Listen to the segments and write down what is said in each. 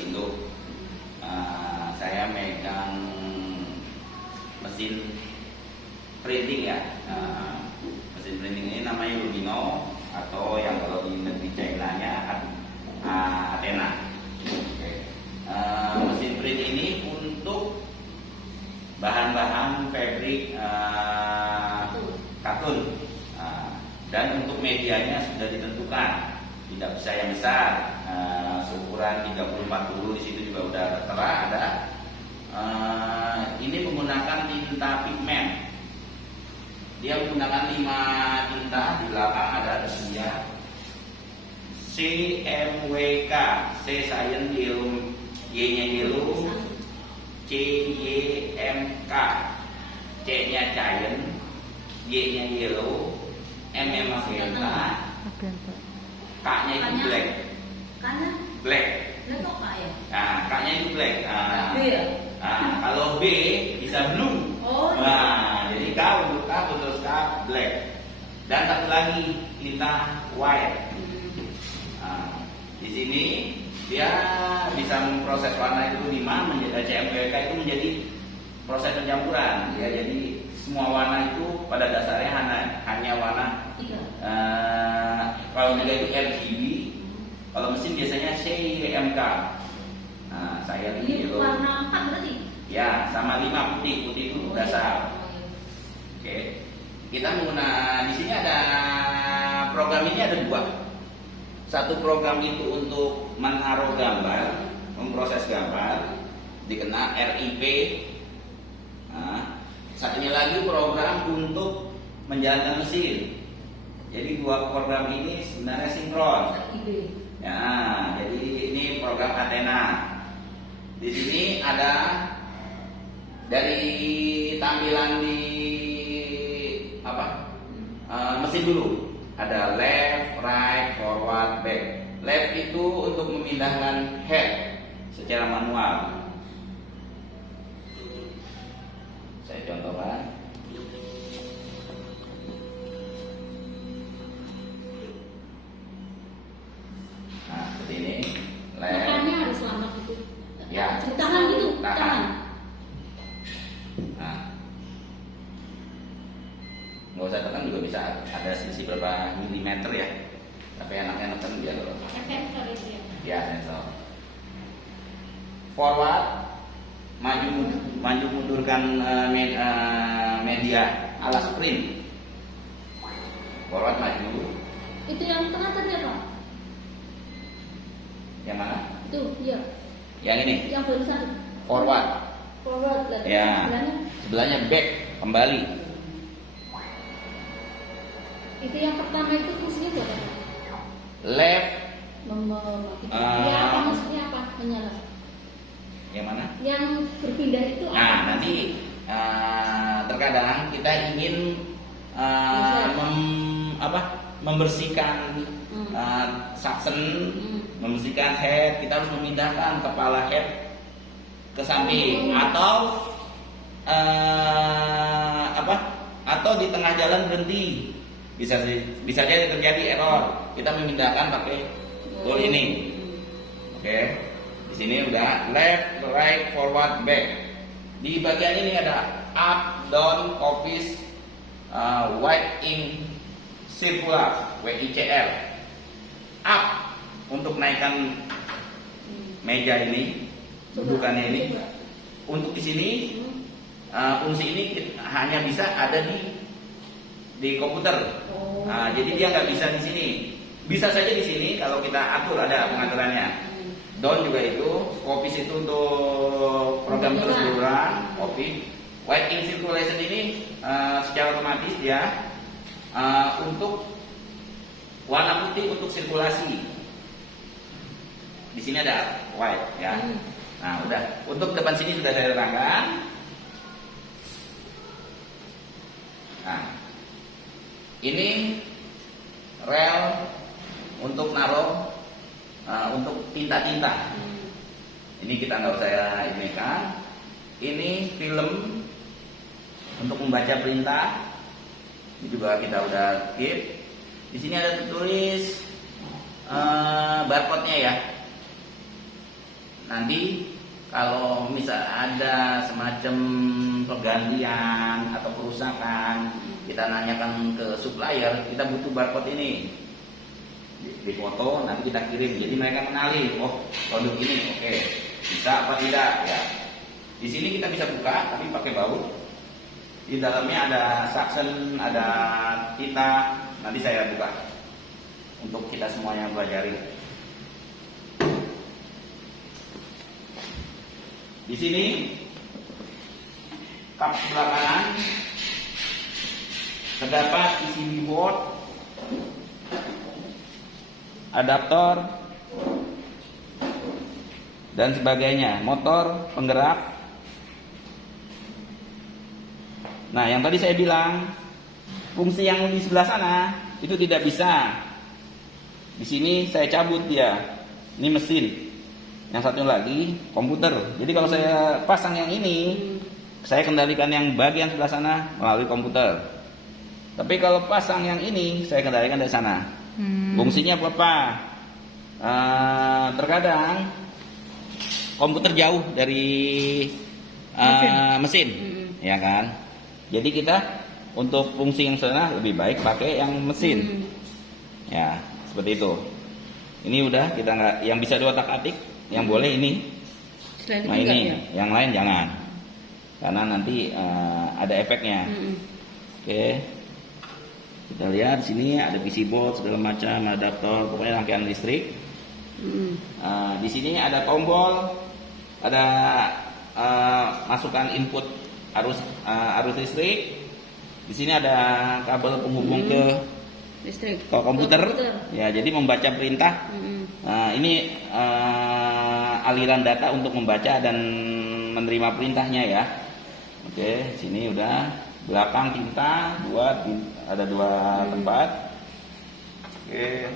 Persindo. Saya megang mesin printing ya. Mesin printing ini namanya Lumino, atau yang kalau di negeri China-nya Athena. Mesin print ini untuk bahan-bahan fabric katun, dan untuk medianya sudah ditentukan, tidak bisa yang besar, seukuran 30-40 di situ juga udah tertera ada. Ini menggunakan tinta pigmen. Dia menggunakan 5 tinta, di belakang ada dia CMWK, C Cyan Yellow, Y-nya Yellow, CYMK, C-nya Cyan, Y-nya Yellow, M-nya Magenta, K-nya itu Black. Black. Nah, K-nya itu Black. Kalau B bisa Blue. Nah, jadi K untuk K, terus K Black. Dan satu lagi tinta white. Di sini dia bisa memproses warna itu 5 menjadi CMYK itu menjadi proses pencampuran. Ya, jadi semua warna itu pada dasarnya hanya warna kalau 3 itu RGB, kalau mesin biasanya CMYK. Nah, saya ini warna 4 berarti? Ya, sama 5 putih itu dasar. Oke. Kita menggunakan di sini ada program, ini ada 2. Satu program itu untuk menaruh gambar, memproses gambar, dikenal RIP. Nah, satunya lagi program untuk menjalankan mesin. Jadi 2 program ini sebenarnya sinkron. Ya, jadi ini program Athena. Di sini ada dari tampilan di mesin dulu. Ada left, right, forward, back. Left itu untuk memindahkan head secara manual. Saya contohkan. Nah, seperti ini. Left. Makannya harus lama gitu. Ya. Tahan gitu. Tahan. Nah, nggak usah tekan juga bisa, ada selisih berapa milimeter ya, tapi enaknya neken biar dulu. Sensor itu ya? Ya, sensor. Forward, maju mundurkan media ala sprint. Forward maju. Itu yang tengah tadi apa? Yang mana? Itu, iya. Yang ini. Yang barusan. Forward. Forward lah. Ya. Sebelahnya back, kembali. Itu yang pertama itu fungsinya buat apa? Left. Ya, apa maksudnya apa? Menyala. Yang mana? Yang berpindah itu apa? Nah, nanti terkadang kita ingin membersihkan suction, membersihkan head, kita harus memindahkan kepala head ke samping, atau atau di tengah jalan berhenti. Bisa jadi terjadi error. Kita memindahkan pakai tool ini. Oke. Di sini udah left, right, forward, back. Di bagian ini ada up, down, copies, wide in circular, WICR. Up untuk naikkan meja ini, dudukannya ini. Untuk di sini fungsi ini hanya bisa ada di komputer. Jadi dia nggak bisa di sini. Bisa saja di sini kalau kita atur, ada pengaturannya. Down juga itu, copies itu untuk program terus berulang, copy. White ink circulation ini secara otomatis dia untuk warna putih untuk sirkulasi. Di sini ada white ya. Nah, udah. Untuk depan sini sudah saya terangkan. Nah, ini rel untuk naruh untuk tinta-tinta. Ini kita nggak usah ini kan. Ini film untuk membaca perintah. Ini juga kita udah keep. Di sini ada tulis barcode-nya ya. nanti kalau misal ada semacam pergantian atau kerusakan, kita nanyakan ke supplier, kita butuh barcode ini. Di foto nanti kita kirim, jadi mereka mengenali, oh produk ini oke, bisa apa tidak ya. Di sini kita bisa buka tapi pakai baut. Di dalamnya ada suction, ada tinta. Nanti saya buka untuk kita semuanya pelajari. Di sini kap sebelah kanan terdapat PCB board, adaptor dan sebagainya, motor penggerak. Nah, yang tadi saya bilang fungsi yang di sebelah sana itu tidak bisa. Di sini saya cabut dia. Ini mesin. Yang satu lagi komputer. Jadi kalau saya pasang yang ini, saya kendalikan yang bagian sebelah sana melalui komputer. Tapi kalau pasang yang ini, saya kendalikan dari sana. Fungsinya apa? Terkadang komputer jauh dari mesin, ya kan? Jadi kita untuk fungsi yang sana lebih baik pakai yang mesin, ya seperti itu. Ini udah kita nggak, yang bisa diotak-atik, yang boleh ini. Nah ini, ya? Yang lain jangan, karena nanti ada efeknya. Oke. Kita lihat di sini ada PC board segala macam, adaptor, pokoknya rangkaian listrik. Di sini ada tombol, ada masukan input arus listrik. Di sini ada kabel penghubung ke listrik, ke komputer. Ya, jadi membaca perintah. Ini aliran data untuk membaca dan menerima perintahnya ya. Oke, sini udah. Belakang tinta, ada dua tempat. Oke.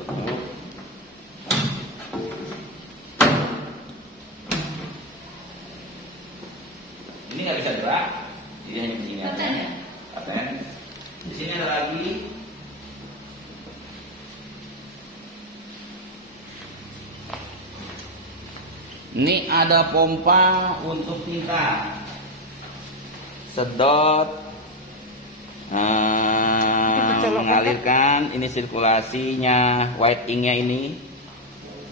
Tutup. Ini nggak bisa gerak, jadi hanya begini aja. Paten. Di sini ada lagi. Ini ada pompa untuk tinta. Sedot, mengalirkan, ini sirkulasinya, white inknya ini,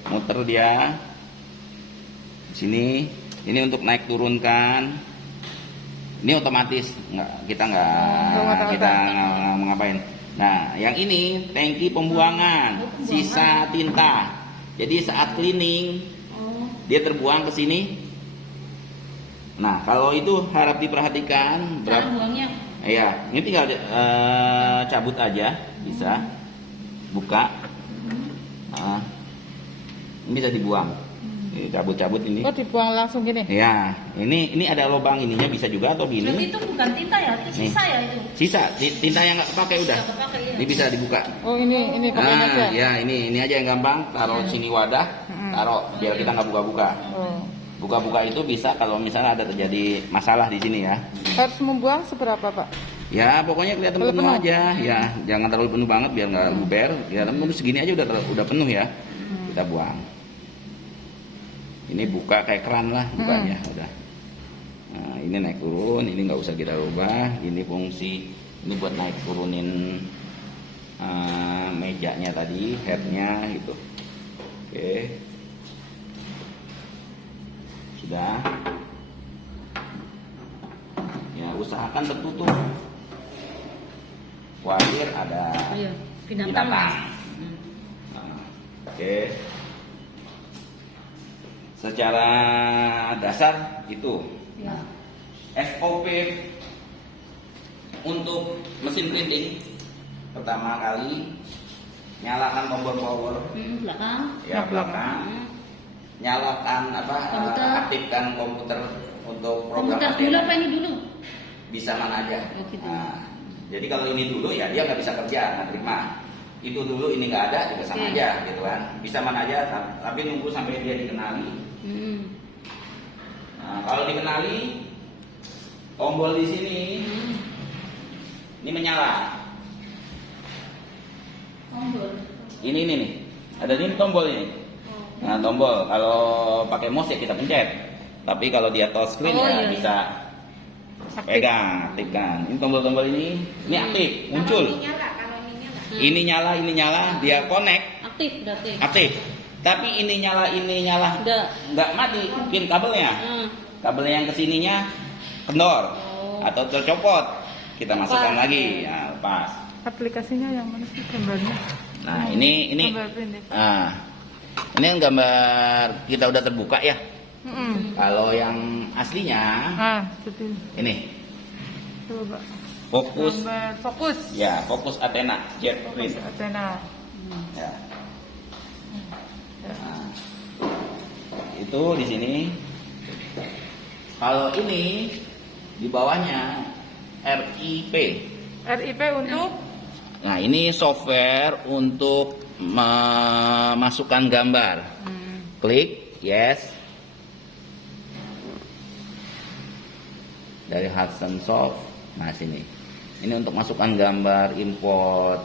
muter dia. Di sini, ini untuk naik turunkan. Ini otomatis, kita nggak ngapain. Nah, yang ini tangki pembuangan, sisa tinta. Jadi saat cleaning, dia terbuang ke sini. Nah, kalau itu harap diperhatikan. Cara buangnya? Iya, ini tinggal cabut aja, bisa buka. Nah, ini bisa dibuang. Ini cabut-cabut ini. Oh, dibuang langsung gini? Iya, ini ada lubang ininya, bisa juga atau gini. Berarti itu bukan tinta ya, itu sisa ya itu? Sisa, tinta yang nggak kepake udah. Ini bisa dibuka. Oh, ini pakai aja. Ya, ini aja yang gampang. Taruh sini wadah, taruh biar kita nggak buka-buka. Oh. Buka-buka itu bisa kalau misalnya ada terjadi masalah di sini ya. Harus membuang seberapa, Pak? Ya pokoknya kelihatan penuh aja ya, jangan terlalu penuh banget biar nggak luber. Kelihatan penuh segini aja udah penuh ya, kita buang. Ini buka kayak keran lah bukanya udah. Nah ini naik turun, ini nggak usah kita rubah. Ini fungsi, ini buat naik turunin mejanya tadi, headnya gitu. Oke. Sudah. Ya, usahakan tertutup. Khawatir ada binatang. Nah, oke. Secara dasar itu. Ya. SOP untuk mesin printing pertama kali nyalakan tombol power. Belakang. Ya, belakang. Nyalakan aktifkan komputer untuk program komputer dulu apa ini dulu? bisa mana aja. Oh, gitu. Nah, jadi kalau ini dulu ya dia nggak bisa kerja, nggak terima. Itu dulu ini nggak ada juga sama aja gitu kan. Bisa mana aja, tapi nunggu sampai dia dikenali. Nah, kalau dikenali tombol di sini ini menyala. Tombol. Ini nih, ada ini tombol ini. Nah, tombol kalau pakai mouse ya kita pencet. Tapi kalau dia touchscreen Oh, ya iya. bisa pegang, aktifkan. Ini tombol-tombol ini aktif, muncul. Ini nyala, dia connect, Aktif berarti. aktif. Tapi ini nyala, nggak mati. Mungkin kabelnya, kabel yang kesininya kendor Oh. atau tercopot. Kita Lepas. masukkan lagi, ya, lepas. Aplikasinya yang mana sih gambarnya? Nah, ini Gambar pendek. ini yang gambar kita udah terbuka ya. Mm-mm. Kalau yang aslinya Betul. ini Coba. fokus, Gambar fokus. ya fokus Athena Jet Fokus Print. Athena. Ya. Ya. Nah, itu di sini. Kalau ini di bawahnya RIP. RIP untuk Nah, ini software untuk memasukkan gambar. Klik yes. Dari Hudson Soft. Nah, sini. Ini untuk masukkan gambar, import,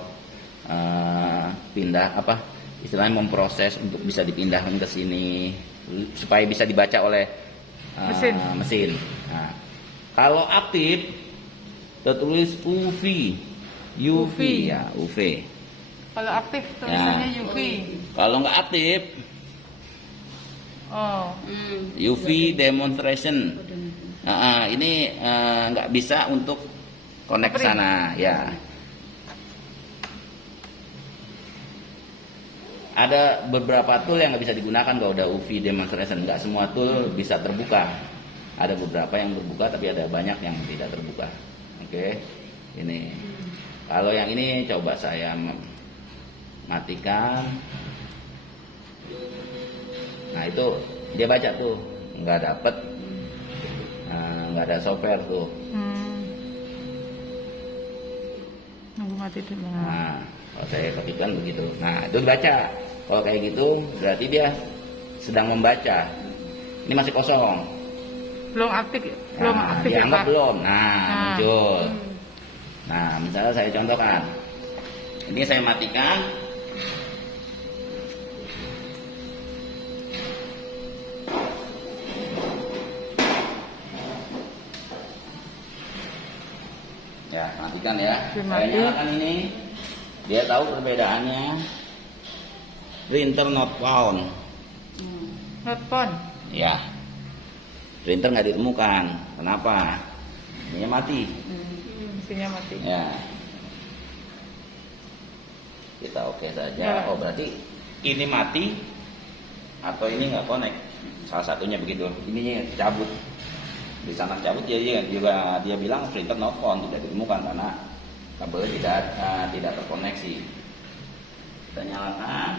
pindah apa? Istilahnya memproses untuk bisa dipindahkan ke sini supaya bisa dibaca oleh mesin. Nah, kalau aktif tertulis UV ya, UV. kalau aktif tulisannya Ya. UV. Kalau nggak aktif Oh. UV demonstration. Ini nggak bisa untuk connect ke sana ya. Ada beberapa tool yang nggak bisa digunakan kalau udah UV demonstration. Nggak semua tool bisa terbuka. Ada beberapa yang terbuka tapi ada banyak yang tidak terbuka. Oke, ini. Kalau yang ini coba saya matikan. Nah, itu dia baca tuh, nggak dapet, nggak ada software tuh. Nunggu mati dulu. Nah, kalau saya ketikkan begitu. Nah, itu dibaca. Kalau kayak gitu berarti dia sedang membaca. Ini masih kosong. Belum aktif, belum Nah, aktif ya dianggap Pak? belum. Nah, muncul. Hmm. Nah, misalnya saya contohkan. Ini saya matikan. Ya, matikan ya. Oke, Saya mati. nyalakan ini. Dia tahu perbedaannya. Printer not found. Not phone. Ya. Printer nggak ditemukan. Kenapa? Ini mati. Mesinnya mati. Ya. Kita oke saja. Ya. Oh, berarti ini mati atau ini nggak connect. Salah satunya begitu. Ininya cabut. Di sana cabut dia bilang printer not found, tidak ditemukan karena kabelnya tidak terkoneksi. Kita nyalakan.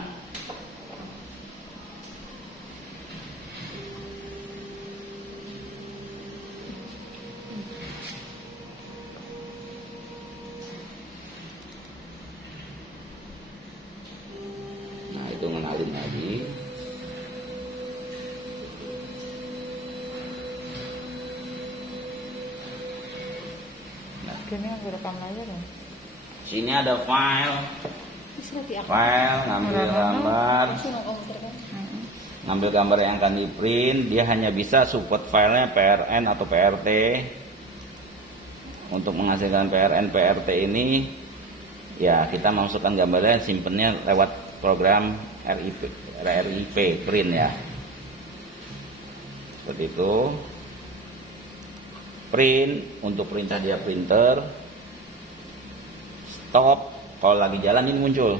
Nah, itu ngenalin lagi. Gini aku rekam layar ya. Sini ada file, ngambil Mana-mana. gambar, ngambil gambar yang akan di print. Dia hanya bisa support filenya PRN atau PRT. Untuk menghasilkan PRN PRT ini, ya kita masukkan gambarnya, simpennya lewat program RIP print ya. Seperti itu. Print untuk perintah dia printer. Stop kalau lagi jalan ini muncul.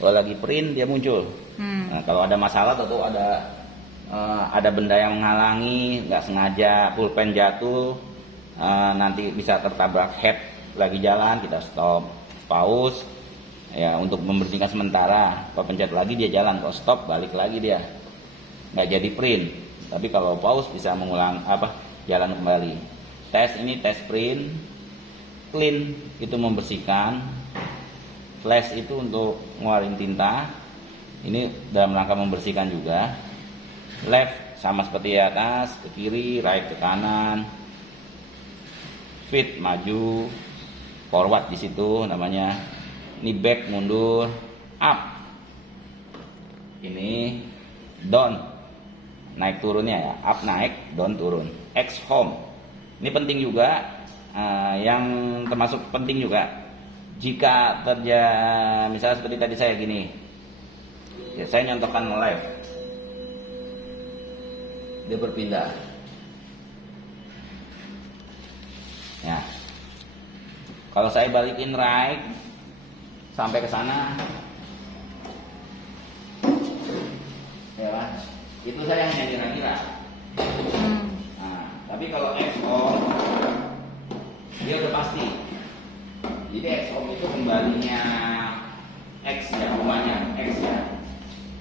Kalau lagi print dia muncul. Nah, kalau ada masalah atau ada benda yang menghalangi, nggak sengaja pulpen jatuh, nanti bisa tertabrak head lagi jalan, kita stop, pause, ya untuk memberhentikan sementara. Kalau pencet lagi dia jalan, kalau stop balik lagi dia, nggak jadi print. Tapi kalau pause bisa mengulang jalan kembali. Tes ini tes print, clean itu membersihkan, flash itu untuk ngeluarin tinta. Ini dalam rangka membersihkan juga. Left sama seperti atas, ke kiri, right ke kanan. Fit maju, forward di situ namanya. Ini back mundur, up. Ini down, naik turunnya ya, up naik, down turun. X home, ini penting juga, yang termasuk penting juga. Jika terjadi misalnya seperti tadi saya gini, ya saya nyontohkan left, dia berpindah. Ya, kalau saya balikin right sampai ke sana, ya kan? Itu saya hanya kira-kira. Nah, tapi kalau X home dia udah pasti. Jadi X home itu kembalinya X ya, rumahnya X ya.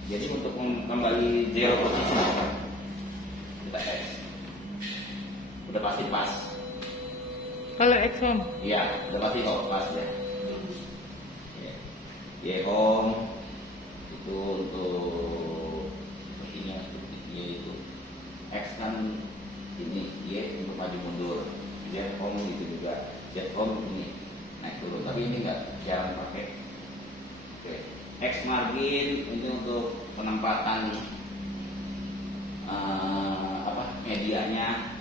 Jadi untuk kembali zero posisi kita X. Udah pasti pas. Kalau X home. Iya, udah pasti kok pas ya. Y home itu untuk sepertinya Y itu. X kan ini, Y untuk maju mundur. Z home gitu juga. Z home ini naik turun. Tapi ini enggak jarang pakai. Oke. X margin itu untuk penempatan medianya.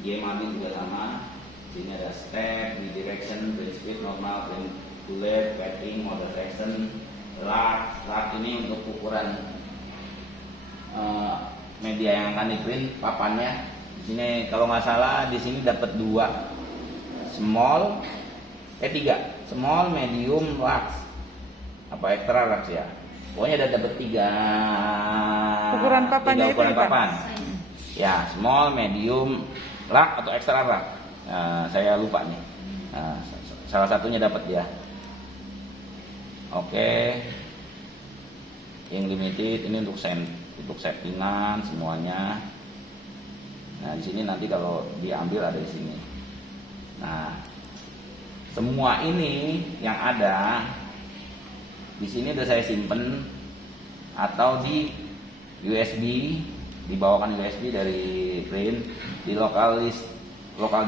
Y margin juga sama. Sini ada step, redirection, print speed, normal, print to left, padding, model section, large ini untuk ukuran media yang akan di print, papannya. Di sini kalau nggak salah di sini dapat 2, tiga, small, medium, large, apa extra large ya. Pokoknya ada dapat 3 Ukuran papannya itu ukuran apa? papan. Ya, small, medium, large atau extra large. Saya lupa nih. Salah satunya dapat dia. Oke. Yang limited ini untuk settingan semuanya. Nah, di sini nanti kalau diambil ada di sini. Nah, semua ini yang ada di sini udah saya simpen atau di USB, dibawakan USB dari print di local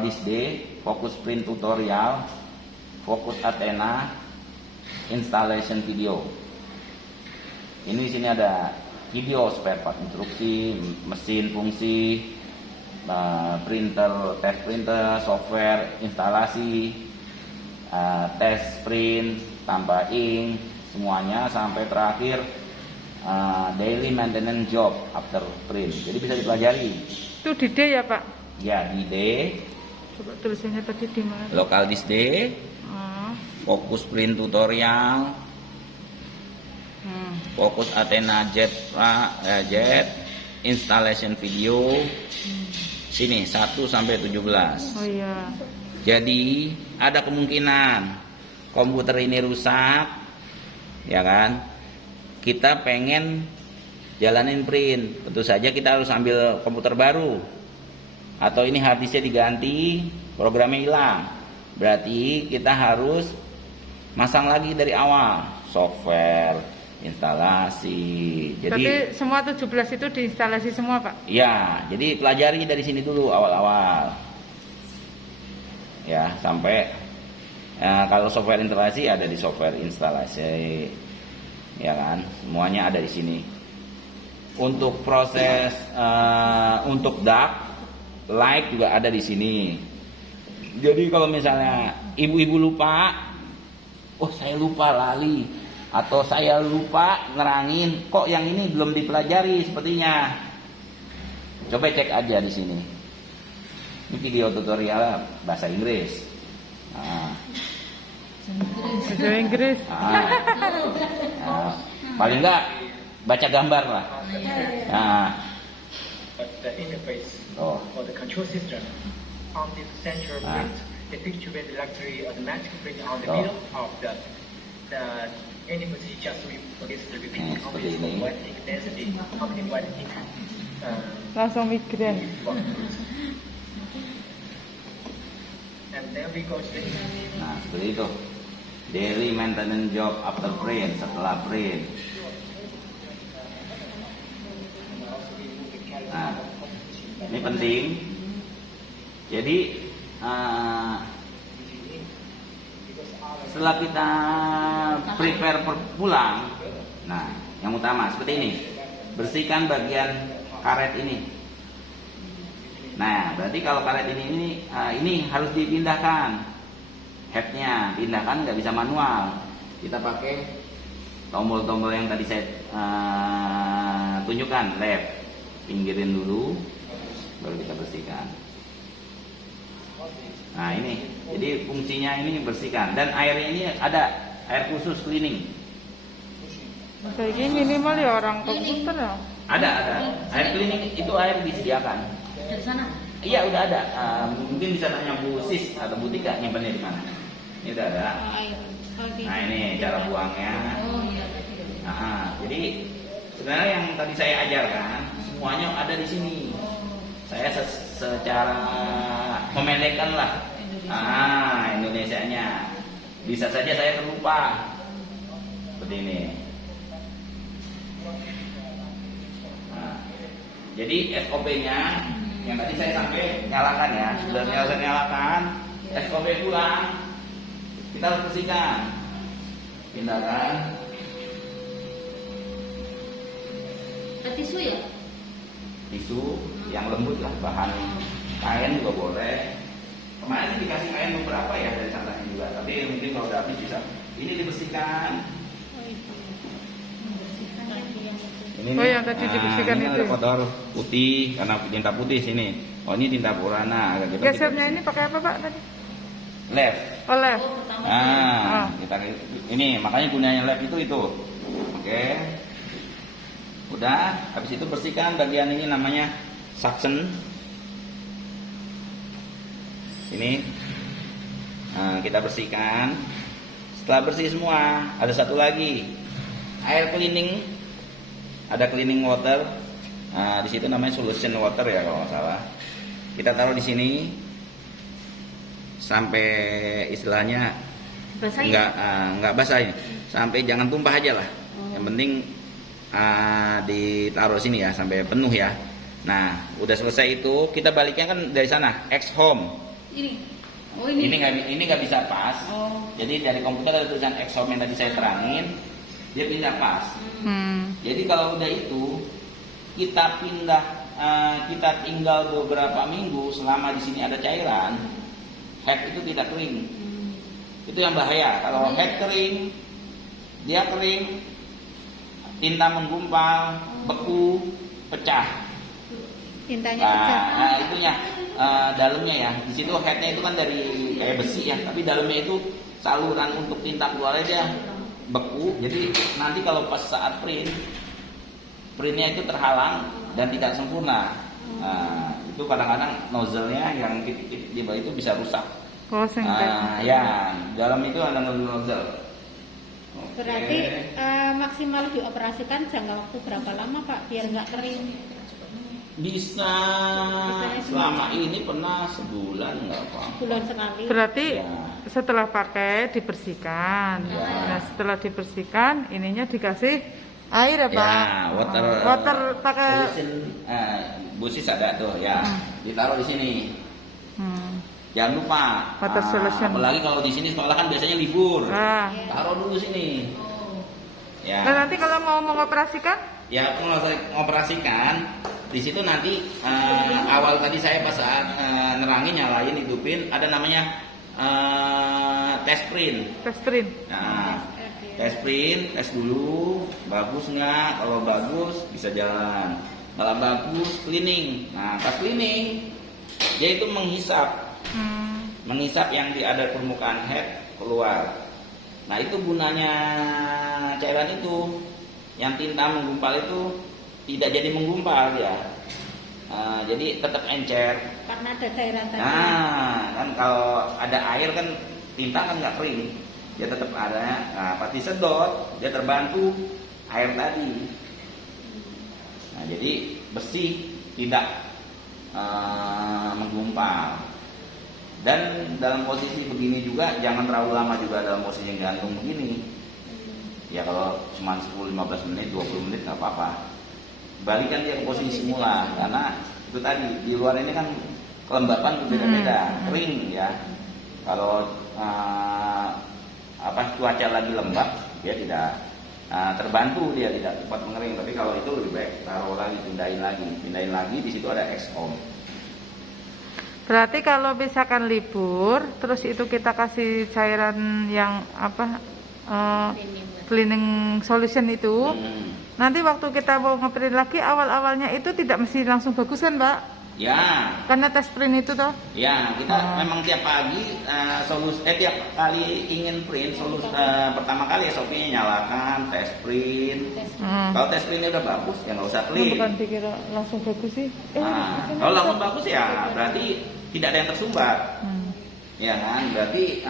disk D, fokus print tutorial, fokus Athena, installation video. Ini di sini ada video spare part instruksi, mesin fungsi, printer, test printer, software, instalasi, test print, tambah ink, semuanya sampai terakhir daily maintenance job after print. Jadi bisa dipelajari. Itu di D ya Pak? Ya, di D. Coba tulisannya tadi di mana? Lokal disk D, fokus print tutorial, fokus Athena Z, installation video. Sini 1 sampai 17. Oh iya. Jadi ada kemungkinan komputer ini rusak, ya kan? Kita pengen jalanin print, tentu saja kita harus ambil komputer baru. Atau ini hard disknya diganti, programnya hilang. Berarti kita harus masang lagi dari awal, software, instalasi. Jadi tapi semua 17 itu diinstalasi semua Pak? ya, jadi pelajari dari sini dulu awal-awal. Ya, sampai kalau software instalasi ada di software instalasi. Ya kan? Semuanya ada di sini. Untuk proses untuk dark light juga ada di sini. Jadi kalau misalnya ibu-ibu lupa, oh saya lupa lali, atau saya lupa nerangin, kok yang ini belum dipelajari sepertinya. Coba cek aja di sini. Ini video tutorial bahasa Inggris. Bahasa Inggris. Paling enggak baca gambar lah. But the interface for the control system on this central print, the picture will directly automatically print on the middle of the any position just for this to repeat how many white ink density, how many white ink. Langsung migrain. And then we go to Nah, seperti itu. Daily maintenance job after print, setelah print. Nah, ini penting. Jadi setelah kita prepare pulang, nah yang utama seperti ini. bersihkan bagian karet ini. Nah, berarti kalau karet ini harus dipindahkan. Headnya pindahkan, nggak bisa manual. Kita pakai tombol-tombol yang tadi saya tunjukkan. Left, pinggirin dulu, baru kita bersihkan. Nah ini, jadi fungsinya ini bersihkan. Dan airnya ini ada air khusus cleaning. Kayak gini minimal ya orang komputer ya. Ada. Air cleaning itu air disediakan. Dari sana. Iya udah ada. Mungkin bisa tanya Bu Sis atau Bu Tika nyimpannya di mana. Ini udah ada. Air. Nah ini cara buangnya. Oh iya. Nah, jadi sebenarnya yang tadi saya ajarkan semuanya ada di sini. Saya secara memendekkan lah. Indonesianya. Bisa saja saya terlupa. Seperti ini. Nah, jadi SOP-nya yang tadi saya sampai nyalakan ya. Sudah saya nyalakan. SOP pulang. Kita harus bersihkan. Pindahkan. Tisu ya? Tisu yang lembut lah, bahan kain juga boleh. Kemarin sih dikasih kain beberapa ya dari sananya juga, tapi mungkin kalau udah habis bisa. Ini dibersihkan. Oh itu. Membersihkan lagi yang itu. Ini Oh, yang tadi dibersihkan ini itu. ada kotor putih karena tinta putih sini. Oh ini tinta purana. Gesernya ini pakai apa Pak tadi? left. Oh left. Oh pertama. Kita ini makanya gunanya left itu. Oke. Udah, habis itu bersihkan bagian ini namanya suction. Ini kita bersihkan. Setelah bersih semua, ada satu lagi air cleaning. Ada cleaning water. Di situ namanya solution water ya kalau nggak salah. Kita taruh di sini sampai istilahnya Basahin. nggak basah ini. Sampai jangan tumpah aja lah. Yang penting ditaruh sini ya sampai penuh ya. Nah, udah selesai itu kita baliknya kan dari sana X home. Ini. Oh ini. Ini nggak bisa pas. Oh. Jadi dari komputer ada tulisan X home yang tadi saya terangin, dia pindah pas. Jadi kalau udah itu kita pindah, kita tinggal beberapa minggu selama di sini ada cairan, head itu tidak kering. Itu yang bahaya. Kalau head kering, dia kering. Tinta menggumpal, beku, pecah. Tintanya pecah. Nah, itunya dalamnya ya. Di situ headnya itu kan dari kayak besi ya, tapi dalamnya itu saluran untuk tinta keluar aja beku. Jadi nanti kalau pas saat printnya itu terhalang dan tidak sempurna. Itu kadang-kadang nozzle-nya yang di bawah itu bisa rusak. Oh sengket. Ya, dalam itu ada nozzle. Berarti maksimal dioperasikan jangka waktu berapa lama Pak biar nggak kering? Bisa selama ini pernah sebulan nggak apa? Bulan sekali. Berarti Ya. setelah pakai dibersihkan. Ya. Nah setelah dibersihkan ininya dikasih air ya Pak? Ya, water pakai. busis ada tuh ya. Ditaruh di sini. Jangan lupa. Water solution. Apalagi kalau di sini sekolah kan biasanya libur. Nah Taruh dulu sini. Ya. nanti kalau mau mengoperasikan? Ya, kalau saya mengoperasikan di situ nanti awal tadi saya pas saat nerangin nyalain hidupin ada namanya test print. Test print. Nah, tes print, tes dulu, bagus nggak? Kalau bagus bisa jalan. Kalau bagus, cleaning. Nah, pas cleaning, dia itu menghisap yang ada permukaan head keluar. Nah, itu gunanya cairan itu, yang tinta menggumpal itu tidak jadi menggumpal ya. Jadi tetap encer. Karena ada cairan tadi. Nah, kan kalau ada air kan tinta kan nggak kering. Dia tetap ada. Nah, pas disedot, dia terbantu air tadi. Nah, jadi bersih, tidak menggumpal. Dan dalam posisi begini juga jangan terlalu lama juga dalam posisi gantung begini. Ya kalau cuma 10-15 menit, 20 menit nggak apa-apa. Balikan dia ke posisi semula karena itu tadi di luar ini kan kelembapan berbeda-beda, kering ya. Kalau cuaca lagi lembab dia tidak terbantu dia tidak cepat mengering. Tapi kalau itu lebih baik taruh lagi, pindahin lagi. Di situ ada X ohm. Berarti kalau misalkan libur, terus itu kita kasih cairan yang apa cleaning solution itu, nanti waktu kita mau ngeprint lagi awal-awalnya itu tidak mesti langsung bagus kan, Mbak? Ya, Karena tes print itu toh. ya kita memang tiap pagi tiap kali ingin print pertama kali SOP-nya nyalakan tes print. Kalau tes printnya udah bagus ya nggak usah klik. Bukan dikira langsung bagus sih. Kalau langsung bagus ya berarti tidak ada yang tersumbat. Ya kan, berarti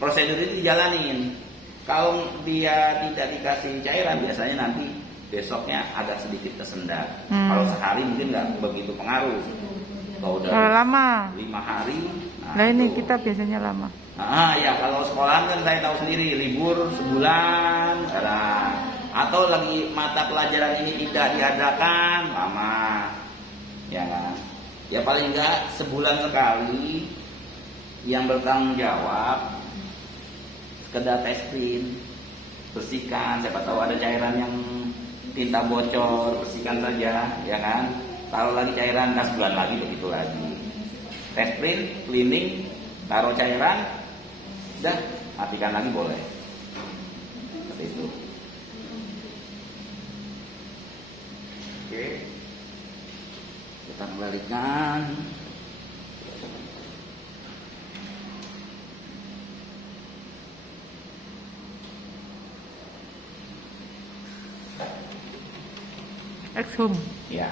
prosedur itu dijalanin. Kalau dia tidak dikasih cairan biasanya nanti besoknya agak sedikit tersendat. Kalau sehari mungkin nggak begitu pengaruh. Kalau udah lama 5 hari, nah ini itu. kita biasanya lama. Ya kalau sekolahan kan saya tahu sendiri libur sebulan, atau lagi mata pelajaran ini tidak diadakan lama, ya kan? Ya paling enggak sebulan sekali yang bertanggung jawab sekedar tes print, bersihkan. Siapa tahu ada cairan yang tinta bocor, bersihkan saja, ya kan? Taruh lagi cairan, sebulan lagi begitu lagi. Tes print, cleaning, taruh cairan, udah matikan lagi boleh. Seperti itu. Oke, kita kembalikan. Exhum. Ya.